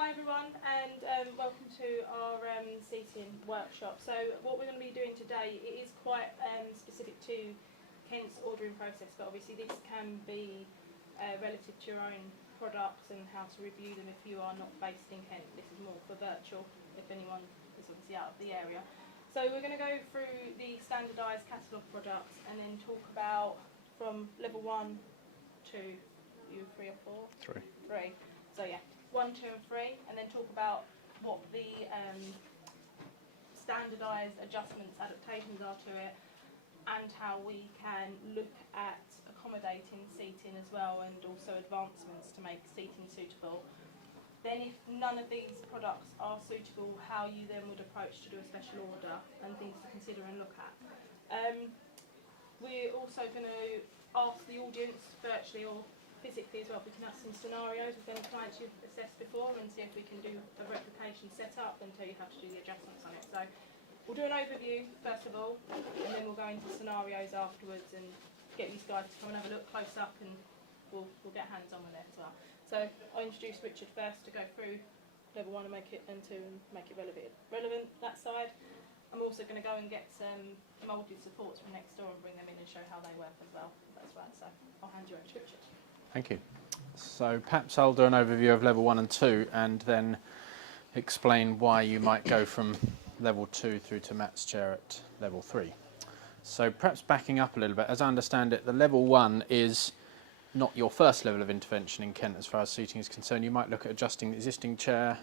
Hi everyone, and welcome to our seating workshop. So what we're going to be doing today, it is quite specific to Kent's ordering process, but obviously this can be relative to your own products and how to review them if you are not based in Kent. This is more for virtual, if anyone is obviously out of the area. So we're going to go through the standardised catalogue products and then talk about from level 1 to 3 or 4? 3. 3. So yeah. 1, 2 and 3, and then talk about what the standardised adjustments, adaptations are to it, and how we can look at accommodating seating as well, and also advancements to make seating suitable. Then if none of these products are suitable, how you then would approach to do a special order, and things to consider and look at. We're also going to ask the audience virtually or physically as well, we can have some scenarios with any clients you've assessed before and see if we can do a replication setup and tell you how to do the adjustments on it. So we'll do an overview first of all, and then we'll go into scenarios afterwards and get these guys to come and have a look close up, and we'll get hands on with it as well. So I'll introduce Richard first to go through level 1 and make it, and 2 and make it relevant that side. I'm also going to go and get some moulded supports from next door and bring them in and show how they work as well. That's right, so I'll hand you over to Richard. Thank you. So perhaps I'll do an overview of level 1 and 2 and then explain why you might go from level 2 through to Matt's chair at level 3. So perhaps backing up a little bit, as I understand it, the level 1 is not your first level of intervention in Kent as far as seating is concerned. You might look at adjusting the existing chair,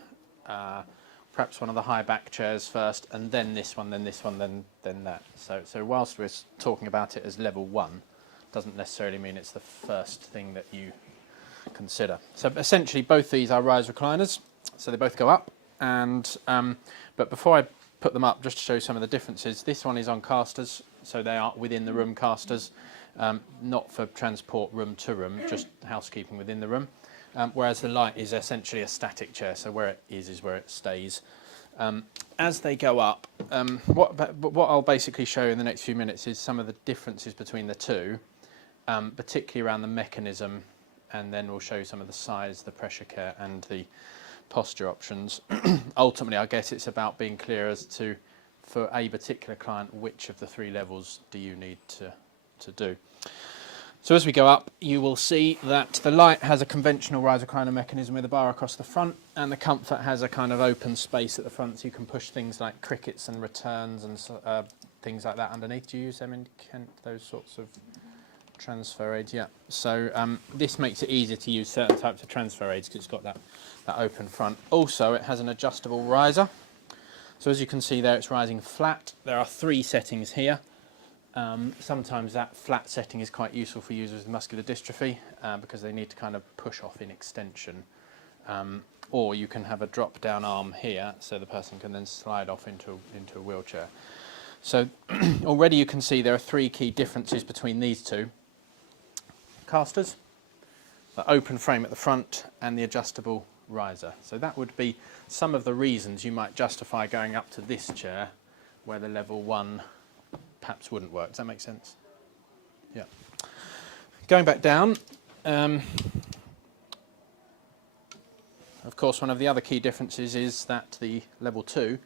perhaps one of the high back chairs first, and then this one, then this one, then that. So whilst we're talking about it as level 1, doesn't necessarily mean it's the first thing that you consider. So essentially both these are rise recliners, so they both go up, and but before I put them up, just to show you some of the differences, this one is on casters, so they are within the room casters, not for transport room to room, just housekeeping within the room, whereas the light is essentially a static chair, so where it is where it stays. As they go up, what I'll basically show you in the next few minutes is some of the differences between the two, particularly around the mechanism, and then we'll show you some of the size, the pressure care and the posture options. Ultimately, I guess it's about being clear as to, for a particular client, which of the 3 levels do you need to do. So as we go up, you will see that the light has a conventional rise recliner mechanism with a bar across the front, and the comfort has a kind of open space at the front, so you can push things like crickets and returns and things like that underneath. Do you use them in Kent, those sorts of transfer aids? Yeah. So this makes it easier to use certain types of transfer aids because it's got that open front. Also, it has an adjustable riser. So as you can see there, it's rising flat. There are 3 settings here. Sometimes that flat setting is quite useful for users with muscular dystrophy because they need to kind of push off in extension. Or you can have a drop-down arm here, so the person can then slide off into a wheelchair. So already you can see there are 3 key differences between these two. Casters, the open frame at the front, and the adjustable riser. So that would be some of the reasons you might justify going up to this chair where the level 1 perhaps wouldn't work. Does that make sense? Yeah. Going back down, of course one of the other key differences is that the level 2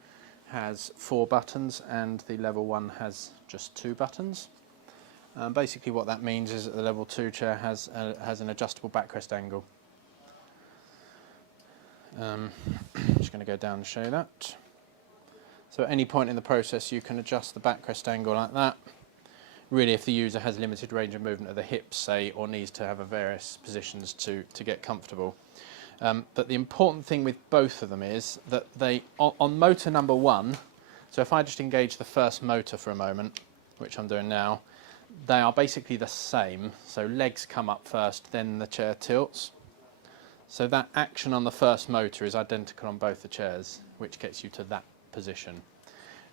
has 4 buttons and the level 1 has just 2 buttons. Basically what that means is that the level 2 chair has an adjustable backrest angle. I'm just going to go down and show you that. So at any point in the process you can adjust the backrest angle like that. Really, if the user has limited range of movement of the hips, say, or needs to have various positions to get comfortable. But the important thing with both of them is that they, on motor number 1, so if I just engage the first motor for a moment, which I'm doing now, they are basically the same. So legs come up first, then the chair tilts. So that action on the first motor is identical on both the chairs, which gets you to that position.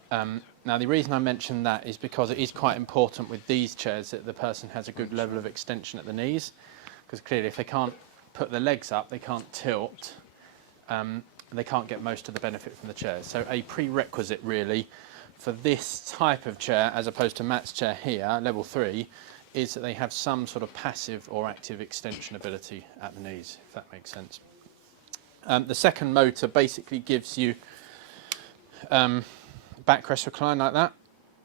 Now the reason I mention that is because it is quite important with these chairs that the person has a good level of extension at the knees, because clearly if they can't put their legs up, they can't tilt, they can't get most of the benefit from the chair. So a prerequisite really for this type of chair, as opposed to Matt's chair here, level 3, is that they have some sort of passive or active extension ability at the knees, if that makes sense. The second motor basically gives you backrest recline like that,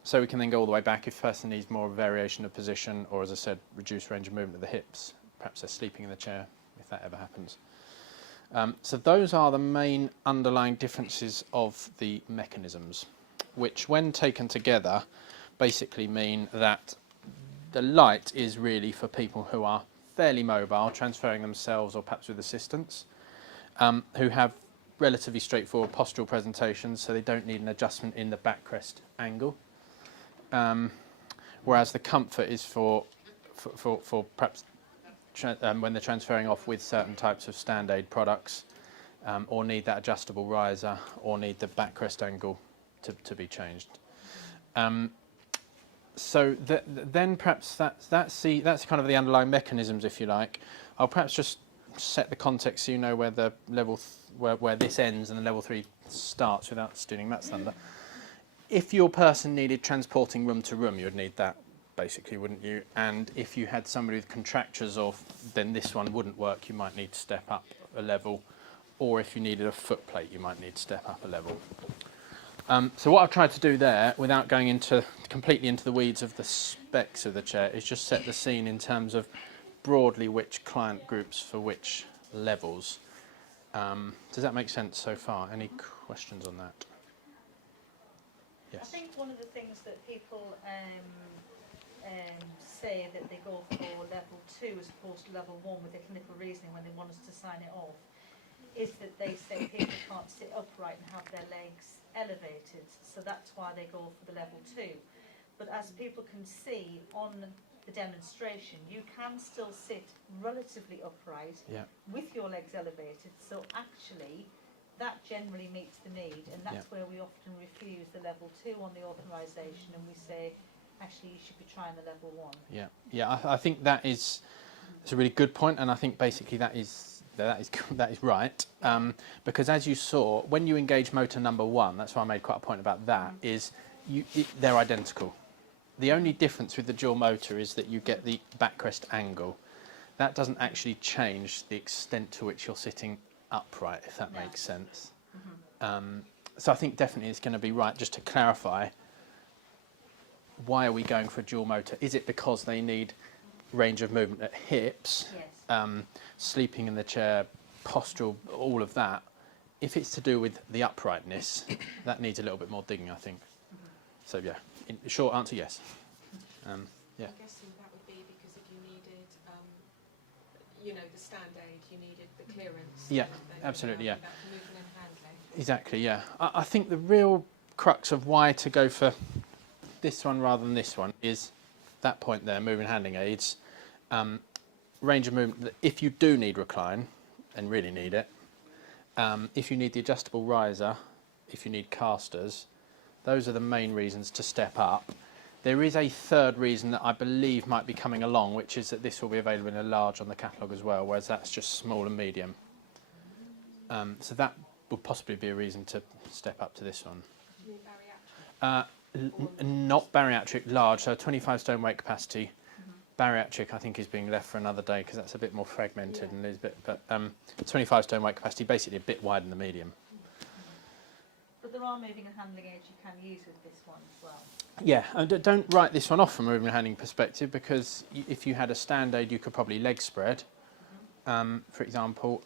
so we can then go all the way back if the person needs more variation of position, or as I said, reduced range of movement of the hips. Perhaps they're sleeping in the chair, if that ever happens. So those are the main underlying differences of the mechanisms, which when taken together basically mean that the light is really for people who are fairly mobile, transferring themselves or perhaps with assistance, who have relatively straightforward postural presentations, so they don't need an adjustment in the backrest angle. Whereas the comfort is for perhaps when they're transferring off with certain types of stand aid products, or need that adjustable riser, or need the backrest angle to be changed. So then perhaps that's kind of the underlying mechanisms, if you like. I'll perhaps just set the context so you know where the level where this ends and the level 3 starts without stealing Matt's thunder. If your person needed transporting room to room, you'd need that basically, wouldn't you? And if you had somebody with contractures, then this one wouldn't work. You might need to step up a level, or if you needed a foot plate, you might need to step up a level. So what I've tried to do there, without going completely into the weeds of the specs of the chair, is just set the scene in terms of broadly which client groups for which levels. Does that make sense so far? Any questions on that? Yes. I think one of the things that people say that they go for level 2 as opposed to level 1 with their clinical reasoning when they want us to sign it off, is that they say people can't sit upright and have their legs elevated, so that's why they go for the level 2. But as people can see on the demonstration, you can still sit relatively upright with your legs elevated, so actually that generally meets the need, and that's where we often refuse the level 2 on the authorisation, and we say actually you should be trying the level 1. I think it's a really good point, and I think basically that is right, because as you saw, when you engage motor number 1, that's why I made quite a point about that, is they're identical. The only difference with the dual motor is that you get the backrest angle. That doesn't actually change the extent to which you're sitting upright, if that makes sense. So I think definitely it's going to be right just to clarify, why are we going for a dual motor? Is it because they need range of movement at hips, sleeping in the chair, postural, all of that? If it's to do with the uprightness, that needs a little bit more digging, I think. So yeah, short answer, yes. I'm guessing that would be because if you needed, the stand aid, you needed the clearance. Yeah, absolutely, yeah. Moving and handling. Exactly, yeah. I think the real crux of why to go for this one rather than this one is that point there, moving and handling aids. Range of movement, if you do need recline, and really need it, if you need the adjustable riser, if you need casters, those are the main reasons to step up. There is a third reason that I believe might be coming along, which is that this will be available in a large on the catalogue as well, whereas that's just small and medium. So that would possibly be a reason to step up to this one. Not bariatric, large, so 25 stone weight capacity. Bariatric, I think, is being left for another day because that's a bit more fragmented and there's a bit. But 25 stone weight capacity, basically a bit wider than the medium. But there are moving and handling aids you can use with this one as well. Yeah, and don't write this one off from a moving and handling perspective, because if you had a stand aid, you could probably leg spread, for example,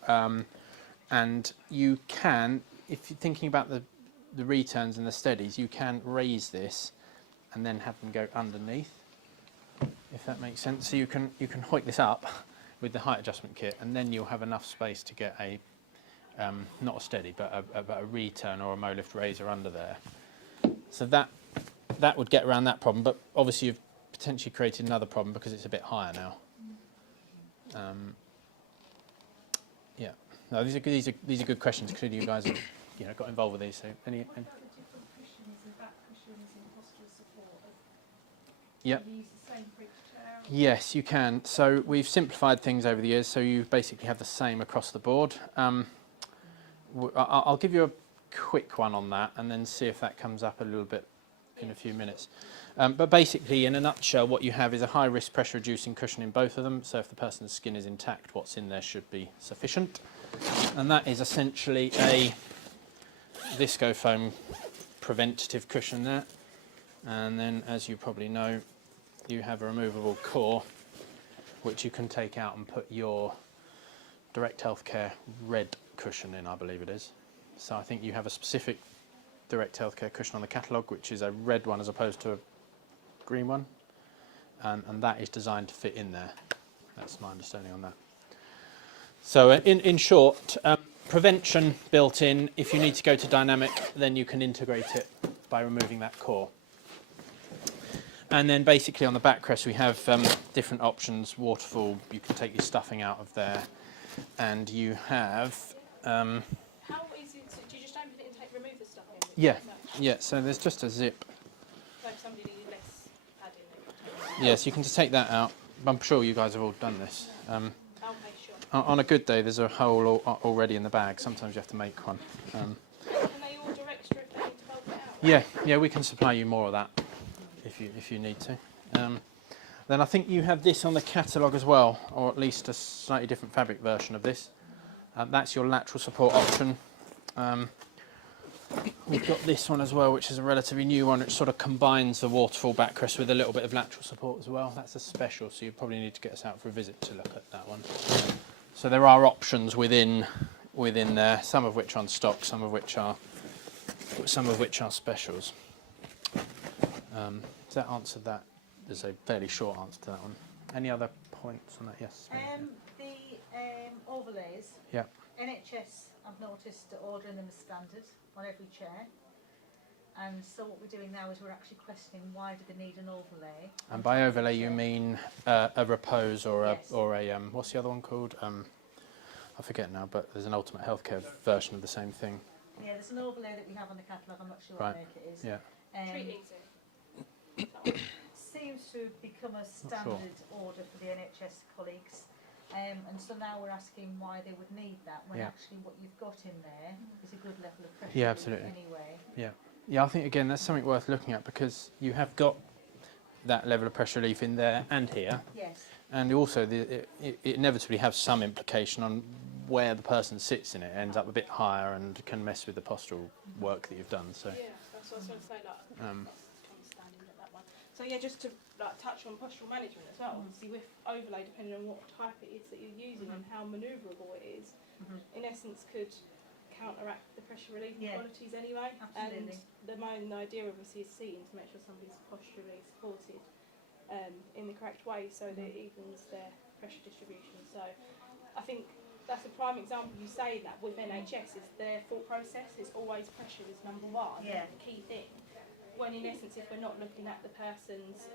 and you can, if you're thinking about the returns and the steadies, you can raise this and then have them go underneath, if that makes sense. So you can hoik this up with the height adjustment kit, and then you'll have enough space to get a not a steady, but a return or a Mo-lift razor under there. So that would get around that problem, but obviously you've potentially created another problem because it's a bit higher now. Yeah, no, these are good questions. Clearly, you guys have got involved with these. So any? What about the different cushions and back cushions and postural support? Yeah. Can you use the same for each chair? Yes, you can. So we've simplified things over the years, so you basically have the same across the board. I'll give you a quick one on that and then see if that comes up a little bit in a few minutes. But basically, in a nutshell, what you have is a high-risk pressure-reducing cushion in both of them. So if the person's skin is intact, what's in there should be sufficient. And that is essentially a viscofoam preventative cushion there. And then, as you probably know, you have a removable core, which you can take out and put your Direct Healthcare red cushion in, I believe it is. So I think you have a specific Direct Healthcare cushion on the catalogue, which is a red one as opposed to a green one, and that is designed to fit in there. That's my understanding on that. So in short, prevention built in. If you need to go to dynamic, then you can integrate it by removing that core. And then basically on the backrest we have different options. Waterfall, you can take your stuffing out of there, and you have How easy do you just open it and remove the stuff in? yeah, so there's just a zip. So if somebody needs less padding. Yes, you can just take that out. I'm sure you guys have all done this. Okay, sure. On a good day, there's a hole already in the bag. Sometimes you have to make one. Can they order extra if they need to bulk it out? Yeah, we can supply you more of that if you need to. Then I think you have this on the catalogue as well, or at least a slightly different fabric version of this. That's your lateral support option. We've got this one as well, which is a relatively new one, which sort of combines the waterfall backrest with a little bit of lateral support as well. That's a special, so you probably need to get us out for a visit to look at that one. So there are options within there, some of which are on stock, some of which are specials. Does that answer that? There's a fairly short answer to that one. Any other points on that? Yes. The overlays. Yeah. NHS, I've noticed, are ordering them as standard on every chair. And so what we're doing now is we're actually questioning why do they need an overlay. And by overlay you mean a repose or a Yes. what's the other one called? I forget now, but there's an Ultimate Healthcare version of the same thing. Yeah, there's an overlay that we have on the catalogue. I'm not sure Right. what make it is. Yeah. Treat easy. Seems to have become a standard order for the NHS colleagues. And so now we're asking why they would need that when Yeah. actually what you've got in there is a good level of pressure Yeah, relief absolutely. anyway. Yeah, I think again that's something worth looking at, because you have got that level of pressure relief in there and here, Yes. and also it inevitably has some implication on where the person sits in it. It ends up a bit higher and can mess with the postural work that you've done. So Yeah, that's what I was going to say. Like, understanding that one. So yeah, just to touch on postural management as well. Obviously, with overlay, depending on what type it is that you're using and how manoeuvrable it is, in essence, could counteract the pressure relief qualities anyway. Absolutely. And the main idea obviously is seeing to make sure somebody's posturally supported in the correct way, so that it evens their pressure distribution. So I think that's a prime example. You say that with NHS, is their thought process is always pressure is number one, the key thing. When in essence, if we're not looking at the person's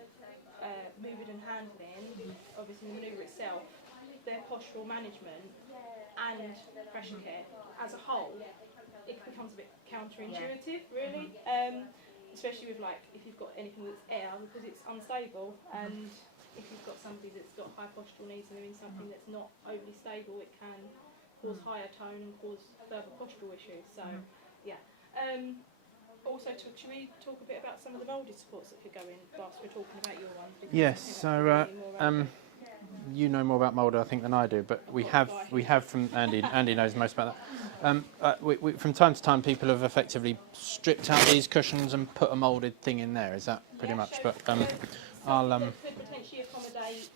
moving and handling, obviously the manoeuvre itself, their postural management and pressure care as a whole, it becomes a bit counterintuitive, really. Especially with if you've got anything that's air, because it's unstable, and if you've got somebody that's got high postural needs and they're in something that's not overly stable, it can cause higher tone and cause further postural issues. So, yeah. Also, should we talk a bit about some of the moulded supports that could go in whilst we're talking about your one? yes, so you know more about mould, I think, than I do, but we have from Andy. Andy knows most about that. From time to time, people have effectively stripped out these cushions and put a moulded thing in there. Is that pretty much? But I'll could potentially accommodate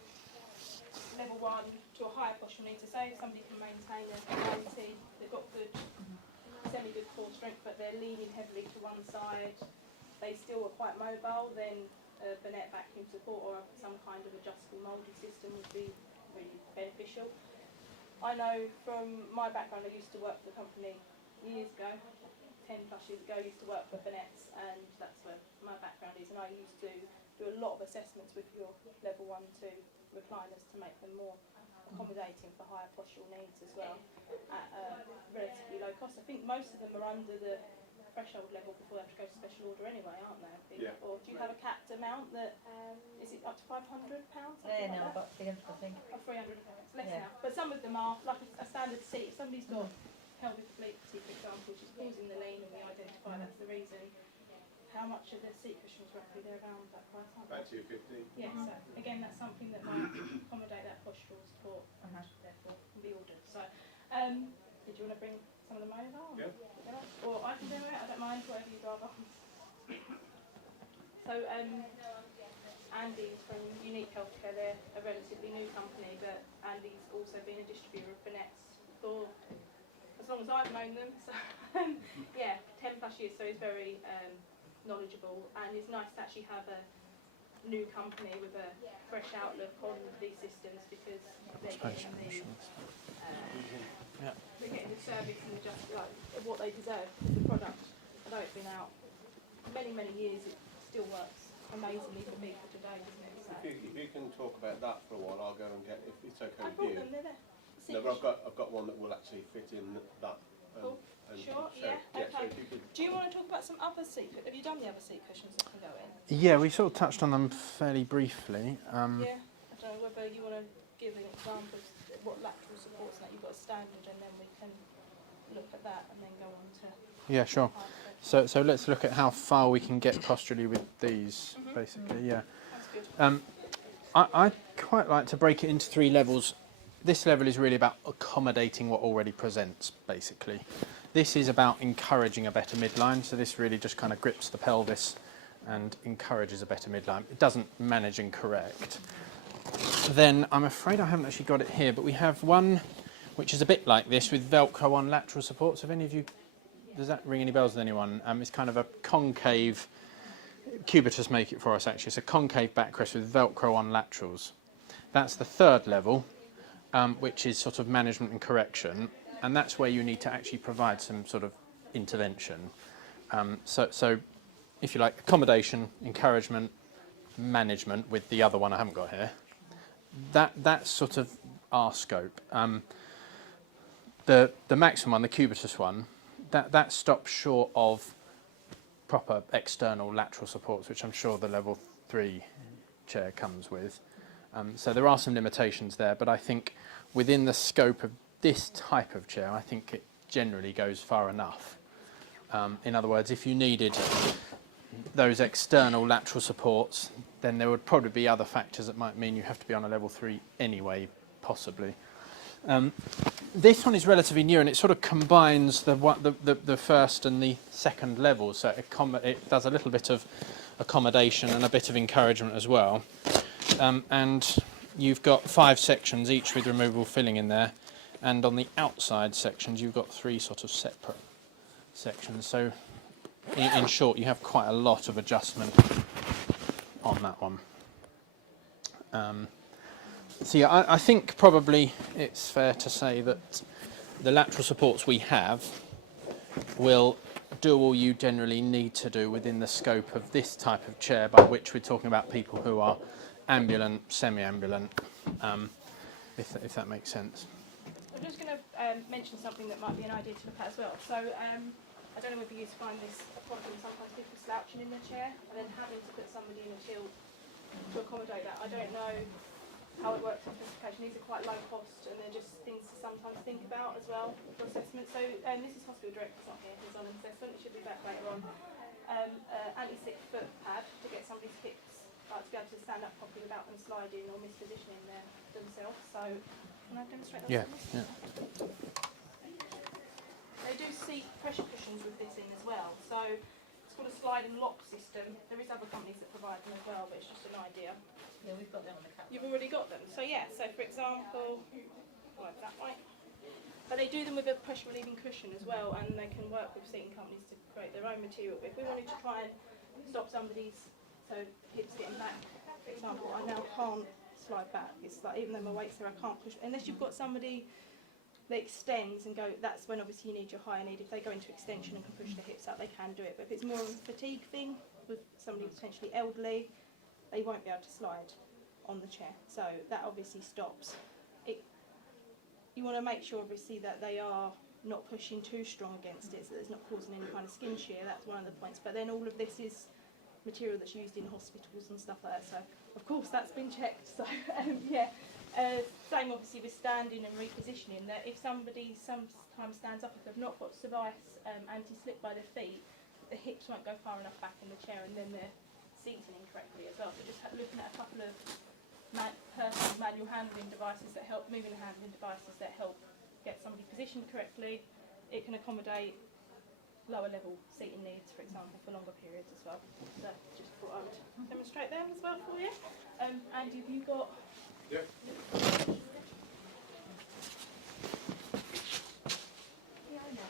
level 1 to a higher postural need. So say if somebody can maintain a 90, they've got good, semi-good core strength, but they're leaning heavily to one side, they still are quite mobile, then a Bennett vacuum support or some kind of adjustable moulded system would be really beneficial. I know from my background, I used to work for the company years ago, 10 plus years ago, I used to work for Bennett's, and that's where my background is, and I used to do a lot of assessments with your level 1 to recliners to make them more accommodating for higher postural needs as well at a relatively low cost. I think most of them are under the threshold level before they have to go to special order anyway, aren't they? I think? Yeah. Or do you have a capped amount that is it up to £500? No, about 300, I think. Or £300, less Yeah. now. But some of them are like a standard seat. If somebody's got pelvic obliquity, for example, which is causing the lean, and we identify that's the reason, how much are the seat cushions roughly? They're around that price, aren't they? About 250. Yeah, so again, that's something that might accommodate that postural support and therefore can be ordered. So, did you want to bring some of them over? Yeah. Or I can do it, I don't mind, whatever you'd rather. So, Andy's from Younique Healthcare, they're a relatively new company, but Andy's also been a distributor of Finette's for as long as I've known them. So, yeah, 10 plus years, so he's very knowledgeable, and it's nice to actually have a new company with a fresh outlook on these systems, because they're getting they're getting the service and just like what they deserve. The product, although it's been out many years, it still works amazingly for me for today, doesn't it? So If you can talk about that for a while, I'll go and get, if it's okay I with brought you. them, they're there. No, but I've got one that will actually fit in that. Cool. Sure, so, yeah, so okay. if you could, Do you want to talk about some other seat? Have you done the other seat cushions that can go in? Yeah, we sort of touched on them fairly briefly. Yeah, I don't know whether you want to give an example of what lateral supports that you've got a standard, and then we can look at that and then go on to. Yeah, sure. So let's look at how far we can get posturally with these, basically. Yeah. That's good. I quite like to break it into 3 levels. This level is really about accommodating what already presents, basically. This is about encouraging a better midline, so this really just kind of grips the pelvis and encourages a better midline. It doesn't manage and correct. Then I'm afraid I haven't actually got it here, but we have one which is a bit like this with Velcro on lateral supports. Have any of you, does that ring any bells with anyone? It's kind of a concave, Cubitus make it for us actually, it's a concave backrest with Velcro on laterals. That's the 3rd level, which is sort of management and correction, and that's where you need to actually provide some sort of intervention. So if you like, accommodation, encouragement, management with the other one I haven't got here. That's sort of our scope. The maximum one, the Cubitus one, that stops short of proper external lateral supports, which I'm sure the level 3 chair comes with. So there are some limitations there, but I think within the scope of this type of chair, I think it generally goes far enough. In other words, if you needed those external lateral supports, then there would probably be other factors that might mean you have to be on a level 3 anyway, possibly. This one is relatively new, and it sort of combines the first and the second level, so it does a little bit of accommodation and a bit of encouragement as well. And you've got 5 sections, each with removable filling in there, and on the outside sections you've got 3 sort of separate sections. So in short, you have quite a lot of adjustment on that one. So yeah, I think probably it's fair to say that the lateral supports we have will do all you generally need to do within the scope of this type of chair, by which we're talking about people who are ambulant, semi-ambulant, if that makes sense. I'm just going to mention something that might be an idea to look at as well. So I don't know whether you find this a problem, sometimes people slouching in their chair and then having to put somebody in a tilt to accommodate that. I don't know how it works in specification. These are quite low cost, and they're just things to sometimes think about as well for assessment. So this is hospital director's not here, he's on an assessment, it should be back later on. Anti-slip foot pad to get somebody's hips to be able to stand up properly without them sliding or mispositioning themselves. So can I demonstrate that? Yeah. They do seat pressure cushions with this in as well. So it's called a slide and lock system. There is other companies that provide them as well, but it's just an idea. Yeah, we've got them on the catalogue. You've already got them. So yeah, so for example, like that way. But they do them with a pressure relieving cushion as well, and they can work with seating companies to create their own material. But if we wanted to try and stop somebody's hips getting back, for example, I now can't slide back. It's like, even though my weight's there, I can't push, unless you've got somebody that extends and go, that's when obviously you need your higher need. If they go into extension and can push their hips out, they can do it. But if it's more of a fatigue thing with somebody potentially elderly, they won't be able to slide on the chair. So that obviously stops it. You want to make sure obviously that they are not pushing too strong against it, so that it's not causing any kind of skin shear. That's one of the points. But then all of this is material that's used in hospitals and stuff like that. So of course that's been checked. So yeah. Same obviously with standing and repositioning, that if somebody sometimes stands up, if they've not got Survice anti-slip by their feet, the hips won't go far enough back in the chair, and then they're seating incorrectly as well. So just looking at a couple of personal manual handling devices that help, moving handling devices that help get somebody positioned correctly. It can accommodate lower level seating needs, for example, for longer periods as well. So just thought I would demonstrate them as well for you. Andy, have you got? Yeah. Yeah, I know.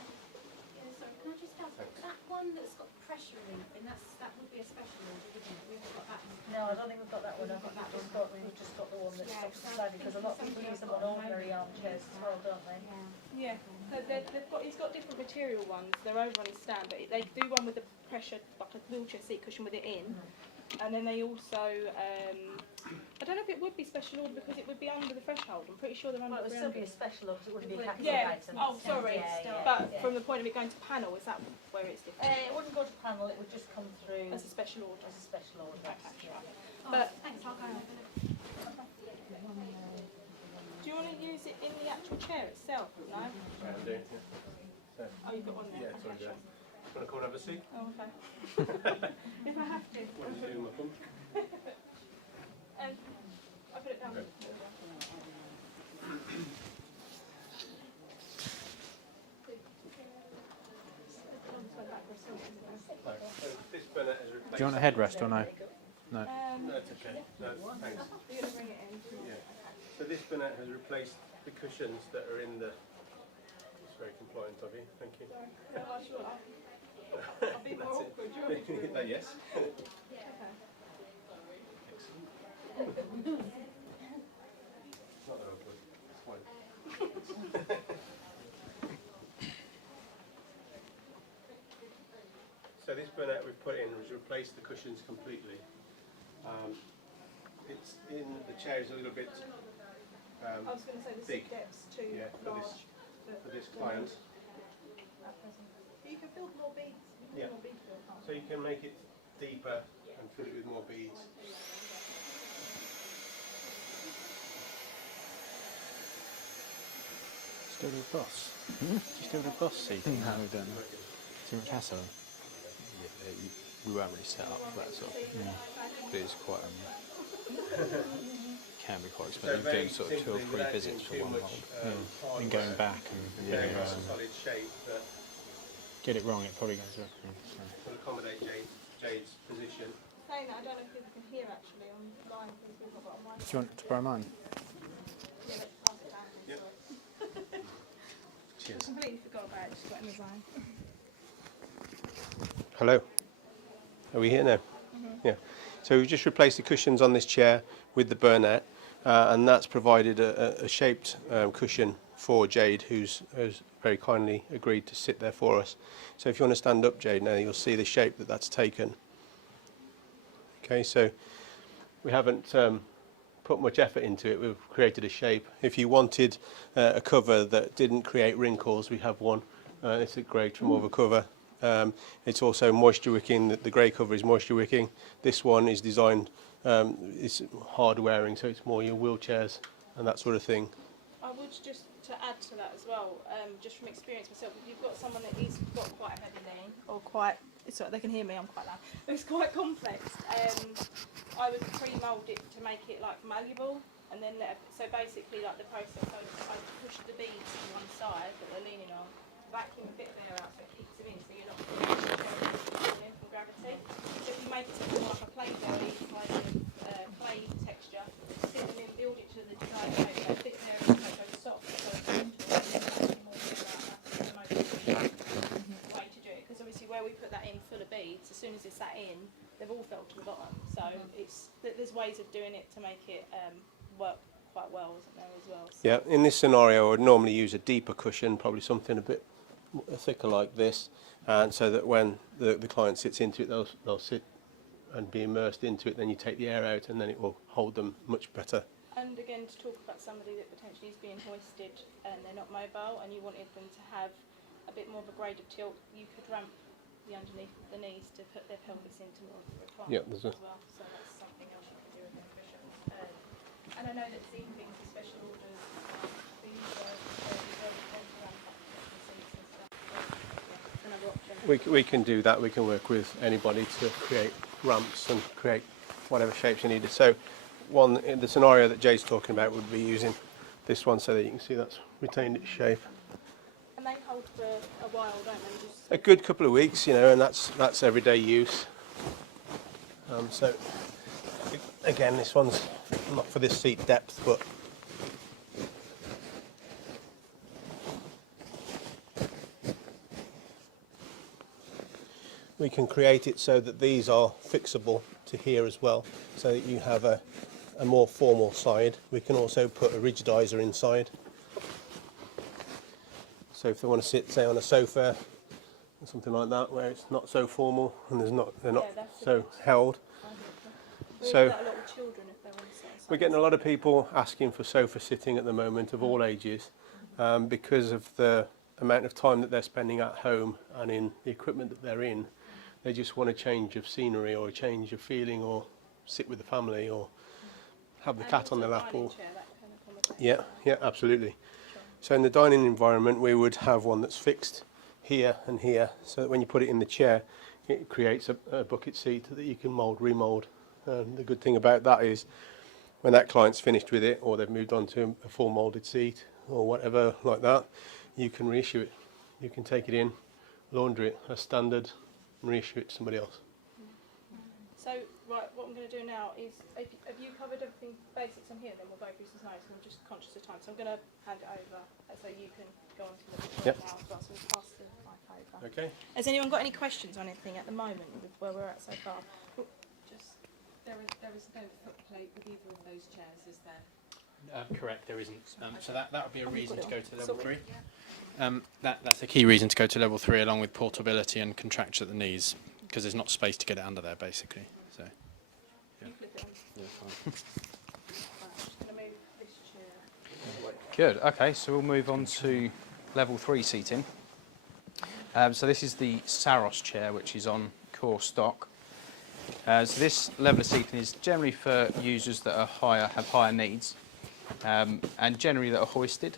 Yeah, sorry, can I just ask, that one that's got pressure relief, and that would be a special order, wouldn't it? We haven't got that in. No, I don't think we've got that one. We've just got the one that stops the sliding, because a lot of people use them on ordinary armchairs as well, don't they? Yeah. So he's got different material ones. They're over on his stand, but they do one with the pressure, like a wheelchair seat cushion with it in. And then they also, I don't know if it would be special order because it would be under the threshold. I'm pretty sure they're under Well, it the would still be a threshold. special order, because it wouldn't be a package Yeah. item. Oh, sorry. Yeah, But yeah. from the point of it going to panel, is that where it's different? It wouldn't go to panel, it would just come through As a special order. as a special order. Okay, Yeah. right. But Thanks, I'll go and have a look. do you want to use it in the actual chair itself? No? Can do. Oh, you've got one there. Yeah, it's Okay, already there. sure. Want to come and have a seat? Oh, okay. If I have to. What do you do, my thumb? I'll put it down. Okay. No. So this Burnett has replaced. Do you want a headrest or no? No. No, it's okay. No, thanks. You're going to bring it in? Yeah. So this Burnett has replaced the cushions that are in the. It's very compliant of you. Thank you. Sorry. Oh, sure. I'll be more That's it. awkward. Do you want me to bring it? Yes. Okay. It's not that awkward. It's fine. So this Burnett we've put in has replaced the cushions completely. It's in the chair is a little bit I was going to say the big. seat depth's too Yeah, for large. this- for this client. At present. You can build more beads. You can Yeah. build more beads built, can't So you can make it deeper and fill it with more beads. Still the boss. Do you still the boss seating? No, we don't. Too much hassle. We weren't really set up for that sort of thing. But it's quite, can be quite expensive. Doing sort of 2 or 3 visits for one hole. And going back and Very nice and solid shape that get it wrong, it probably goes wrong. will accommodate Jade's position. Saying that, I don't know if people can hear actually online because we've not got a mic. Do you want to borrow mine? Yeah, let's pass it down. Yep. Sorry. I Cheers. completely forgot about it, just got in the zone. Hello. Are we here now? Yeah. So we've just replaced the cushions on this chair with the Burnett, and that's provided a shaped cushion for Jade, who's very kindly agreed to sit there for us. So if you want to stand up, Jade, now you'll see the shape that that's taken. Okay, so we haven't put much effort into it. We've created a shape. If you wanted a cover that didn't create wrinkles, we have one. It's a grey Tremova cover. It's also moisture wicking. The grey cover is moisture wicking. This one is designed, it's hard wearing, so it's more your wheelchairs and that sort of thing. I would just to add to that as well, just from experience myself, if you've got someone that is got quite a heavy knee or quite, sorry, they can hear me, I'm quite loud, it's quite complex, I would pre-mould it to make it like malleable and then so basically like the process, I push the beads to one side that they're leaning on, vacuum a bit of air out so it keeps them in so you're not pulling in from gravity. So if you make it more like a play jelly kind of clay texture, sit them in, build it to the desired shape, so fit there and so it's soft, so it's way to do it. Because obviously where we put that in full of beads, as soon as it's that in, they've all fell to the bottom. So there's ways of doing it to make it work quite well, isn't there, as well? So. Yeah, in this scenario I would normally use a deeper cushion, probably something a bit thicker like this, and so that when the client sits into it, they'll sit and be immersed into it, then you take the air out and then it will hold them much better. And again, to talk about somebody that potentially is being hoisted and they're not mobile and you wanted them to have a bit more of a grade of tilt, you could ramp the underneath of the knees to put their pelvis into more of a recline as well. So that's something else you can do with them for sure. And I know that seeing things with special orders, these are ramp up seats and stuff. So, yeah, another option. We can do that. We can work with anybody to create ramps and create whatever shapes you needed. So one, in the scenario that Jay's talking about, would be using this one so that you can see that's retained its shape. And they hold for a while, don't they? Just A good couple of weeks, you know, and that's everyday use. So again, this one's not for this seat depth, but we can create it so that these are fixable to here as well, so that you have a more formal side. We can also put a rigidizer inside. So if they want to sit, say, on a sofa or something like that, where it's not so formal and they're not so held. we So do that a lot with children if they want to sit. we're getting a lot of people asking for sofa sitting at the moment of all ages, because of the amount of time that they're spending at home and in the equipment that they're in. They just want a change of scenery or a change of feeling, or sit with the family, or have the cat on their lap. Or yeah, absolutely. So in the dining environment, we would have one that's fixed here and here, so that when you put it in the chair, it creates a bucket seat that you can remould. The good thing about that is, when that client's finished with it, or they've moved on to a full moulded seat or whatever like that, you can reissue it. You can take it in, launder it as standard, and reissue it to somebody else. So, right, what I'm going to do now is, have you covered everything basics on here? Then we'll go through some notes, and I'm just conscious of time. So I'm going to hand it over so you can go on to the Yep. now as well. So we'll pass the mic over. Okay. Has anyone got any questions on anything at the moment with where we're at so far? Just, there is no footplate with either of those chairs, is there? Correct, there isn't. So that would be a reason to go to level 3. That's a key reason to go to level 3, along with portability and contracture at the knees, because there's not space to get it under there, basically. So, yeah. You flip it on. Yeah, fine. Right, I'm just going to move this chair. Good. Okay, so we'll move on to level 3 seating. So this is the Saros chair, which is on core stock. So this level of seating is generally for users that are have higher needs, and generally that are hoisted.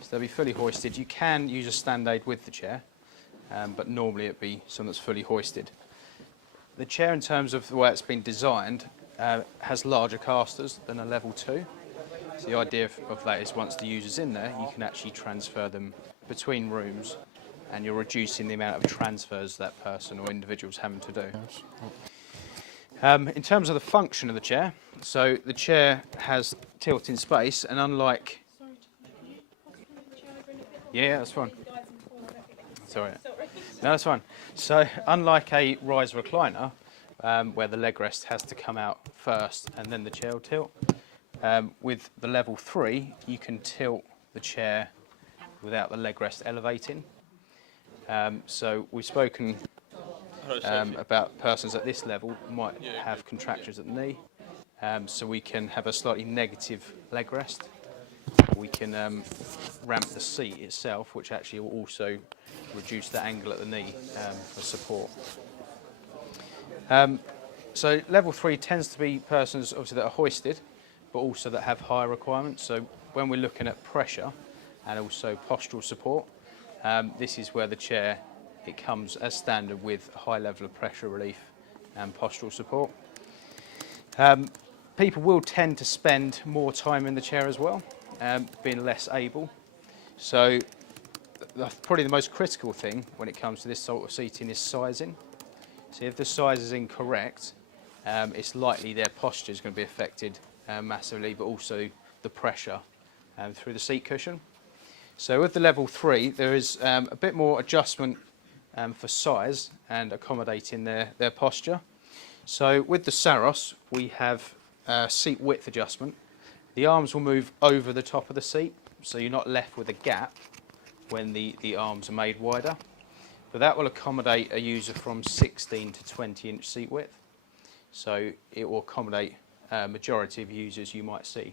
So they'll be fully hoisted. You can use a stand aid with the chair, but normally it'd be something that's fully hoisted. The chair, in terms of the way it's been designed, has larger casters than a level 2. So the idea of that is, once the user's in there, you can actually transfer them between rooms, and you're reducing the amount of transfers that person or individual's having to do. In terms of the function of the chair, so the chair has tilt in space, and unlike... Sorry, can you possibly move the chair over a little bit? Yeah, that's fine. These guys in the corner, I don't think they can see. Sorry. Sorry. No, that's fine. So unlike a riser recliner, where the leg rest has to come out first and then the chair will tilt, with the level 3, you can tilt the chair without the leg rest elevating. So we've spoken about persons at this level might have contractures at the knee, so we can have a slightly negative leg rest. We can ramp the seat itself, which actually will also reduce the angle at the knee for support. So level 3 tends to be persons obviously that are hoisted, but also that have higher requirements. So when we're looking at pressure and also postural support, this is where the chair, it comes as standard with a high level of pressure relief and postural support. People will tend to spend more time in the chair as well, being less able. So probably the most critical thing when it comes to this sort of seating is sizing. So if the size is incorrect, it's likely their posture is going to be affected massively, but also the pressure through the seat cushion. So with the level 3, there is a bit more adjustment for size and accommodating their posture. So with the Saros, we have seat width adjustment. The arms will move over the top of the seat, so you're not left with a gap when the arms are made wider. But that will accommodate a user from 16 to 20-inch seat width. So it will accommodate a majority of users you might see.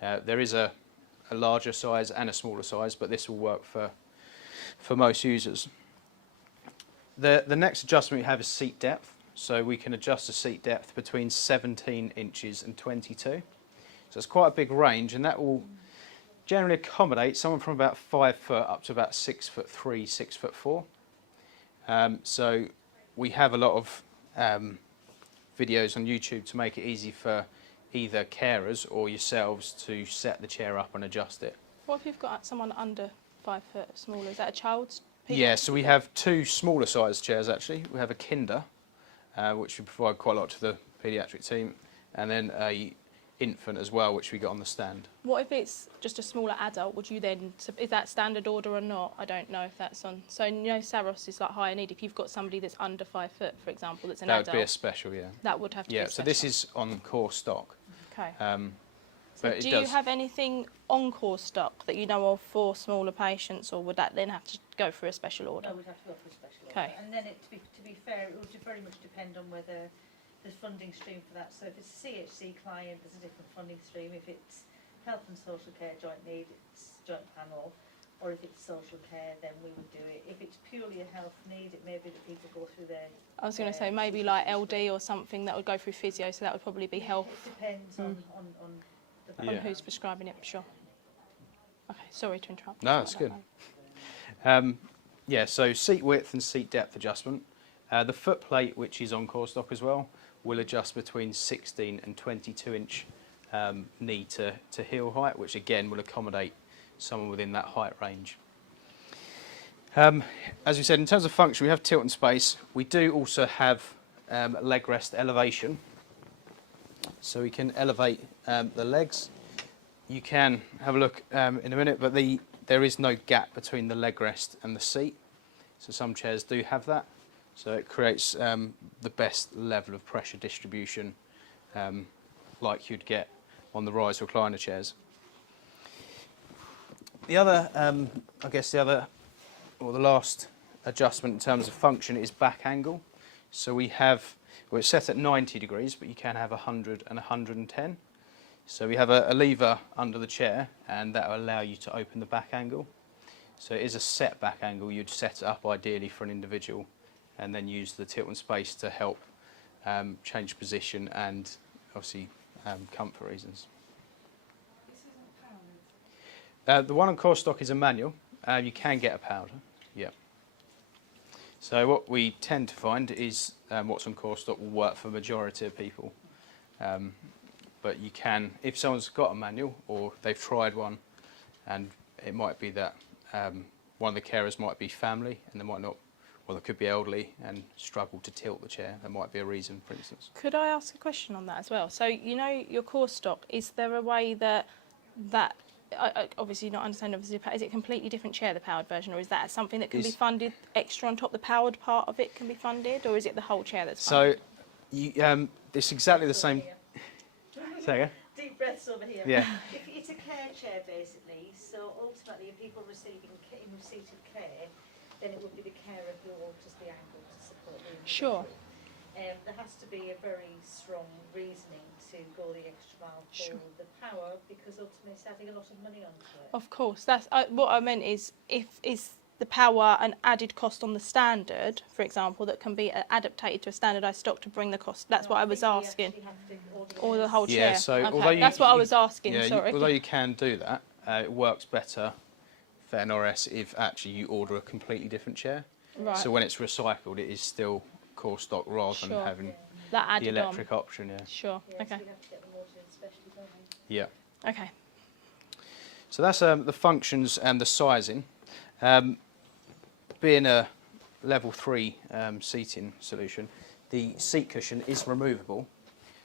There is a larger size and a smaller size, but this will work for most users. The next adjustment we have is seat depth. So we can adjust the seat depth between 17 inches and 22. So it's quite a big range, and that will generally accommodate someone from about 5 foot up to about 6'3", 6'4". So we have a lot of videos on YouTube to make it easy for either carers or yourselves to set the chair up and adjust it. What if you've got someone under 5 foot smaller? Is that a child's? Yeah, so we have two smaller sized chairs actually. We have a Kinder, which we provide quite a lot to the paediatric team, and then a infant as well, which we got on the stand. What if it's just a smaller adult? Would you then, is that standard order or not? I don't know if that's on. So you know, Saros is like higher need. If you've got somebody that's under 5 foot, for example, that's an That adult, would be a special, yeah. that would have to be Yeah, a so this special. is on core stock. Okay. But So it do does. you have anything on core stock that you know of for smaller patients, or would that then have to go through a special order? No, we'd have to go for a special order. Okay. And then to be fair, it would very much depend on whether there's funding stream for that. So if it's a CHC client, there's a different funding stream. If it's health and social care joint need, it's joint panel. Or if it's social care, then we would do it. If it's purely a health need, it may be that people go through their... I was going to say maybe like LD or something that would go through physio, so that would probably be health It depends on the Yeah. on who's prescribing it, sure. Okay, sorry to interrupt. No, that's good. Yeah, so seat width and seat depth adjustment. The foot plate, which is on core stock as well, will adjust between 16 and 22 inch knee to heel height, which again will accommodate someone within that height range. As we said, in terms of function, we have tilt and space. We do also have leg rest elevation. So we can elevate the legs. You can have a look in a minute, but there is no gap between the leg rest and the seat. So some chairs do have that. So it creates the best level of pressure distribution like you'd get on the rise recliner chairs. The other, I guess the last adjustment in terms of function is back angle. So we have, well, it's set at 90 degrees, but you can have 100 and 110. So we have a lever under the chair, and that will allow you to open the back angle. So it is a set back angle. You'd set it up ideally for an individual, and then use the tilt and space to help change position and obviously comfort reasons. The one on core stock is a manual. You can get a powder, yeah. So what we tend to find is what's on core stock will work for the majority of people. But you can, if someone's got a manual or they've tried one, and it might be that one of the carers might be family and they might not, or they could be elderly and struggle to tilt the chair. There might be a reason, for instance. Could I ask a question on that as well? So you know your core stock, is there a way that obviously not understanding, obviously, is it a completely different chair, the powered version, or is that something that can be funded extra on top? The powered part of it can be funded, or is it the whole chair that's funded? So it's exactly the same. Say again? Deep breaths over here. Yeah. If it's a care chair, basically, so ultimately, if people receiving seated care, then it would be the carer who alters the angle to support the individual. Sure. There has to be a very strong reasoning to go the extra mile for Sure. the power, because ultimately it's adding a lot of money onto it. Of course, that's what I meant is is the power an added cost on the standard, for example, that can be adapted to a standardised stock to bring the cost. That's what I was asking. Or the whole chair. Yeah, so okay. although that's what I was asking. Yeah, sorry. although you can do that, it works better for NRS if actually you order a completely different chair. Right. So when it's recycled, it is still core stock rather Sure. than having that the added electric option. Yeah. Sure. Yes, Okay. we have to get them ordered in specially, don't we? Yeah. Okay. So that's the functions and the sizing. Being a level 3 seating solution, the seat cushion is removable.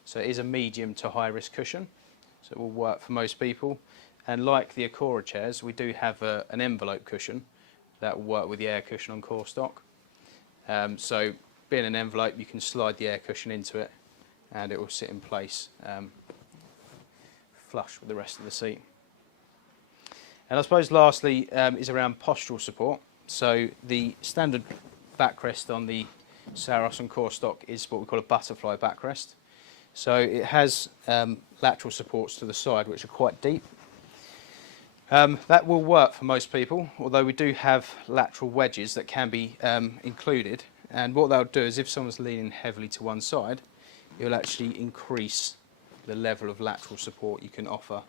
So it is a medium to high risk cushion. So it will work for most people. And like the Accora chairs, we do have an envelope cushion that will work with the air cushion on core stock. So being an envelope, you can slide the air cushion into it and it will sit in place flush with the rest of the seat. And I suppose lastly is around postural support. So the standard backrest on the Saros and core stock is what we call a butterfly backrest. So it has lateral supports to the side which are quite deep. That will work for most people, although we do have lateral wedges that can be included. And what they'll do is if someone's leaning heavily to one side, it will actually increase the level of lateral support you can offer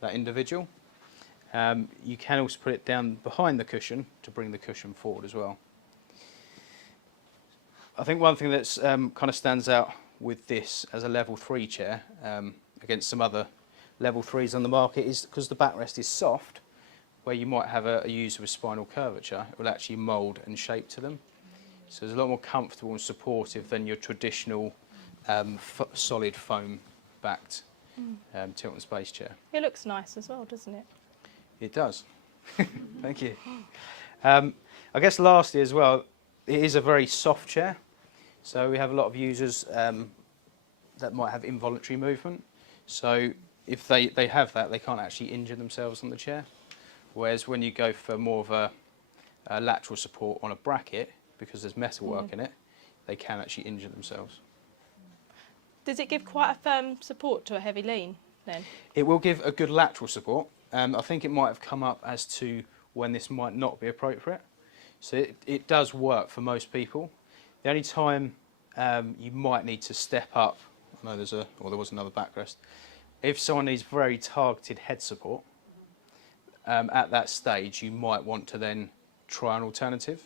that individual. You can also put it down behind the cushion to bring the cushion forward as well. I think one thing that's kind of stands out with this as a level 3 chair against some other level 3s on the market is because the backrest is soft, where you might have a user with spinal curvature, it will actually mould and shape to them. So it's a lot more comfortable and supportive than your traditional solid foam-backed tilt and space chair. It looks nice as well, doesn't it? It does. Thank you. I guess lastly as well, it is a very soft chair. So we have a lot of users that might have involuntary movement. So if they have that, they can't actually injure themselves on the chair. Whereas when you go for more of a lateral support on a bracket, because there's metal work in it, they can actually injure themselves. Does it give quite a firm support to a heavy lean then? It will give a good lateral support. I think it might have come up as to when this might not be appropriate. So it does work for most people. The only time you might need to step up, I know there was another backrest, if someone needs very targeted head support, at that stage you might want to then try an alternative.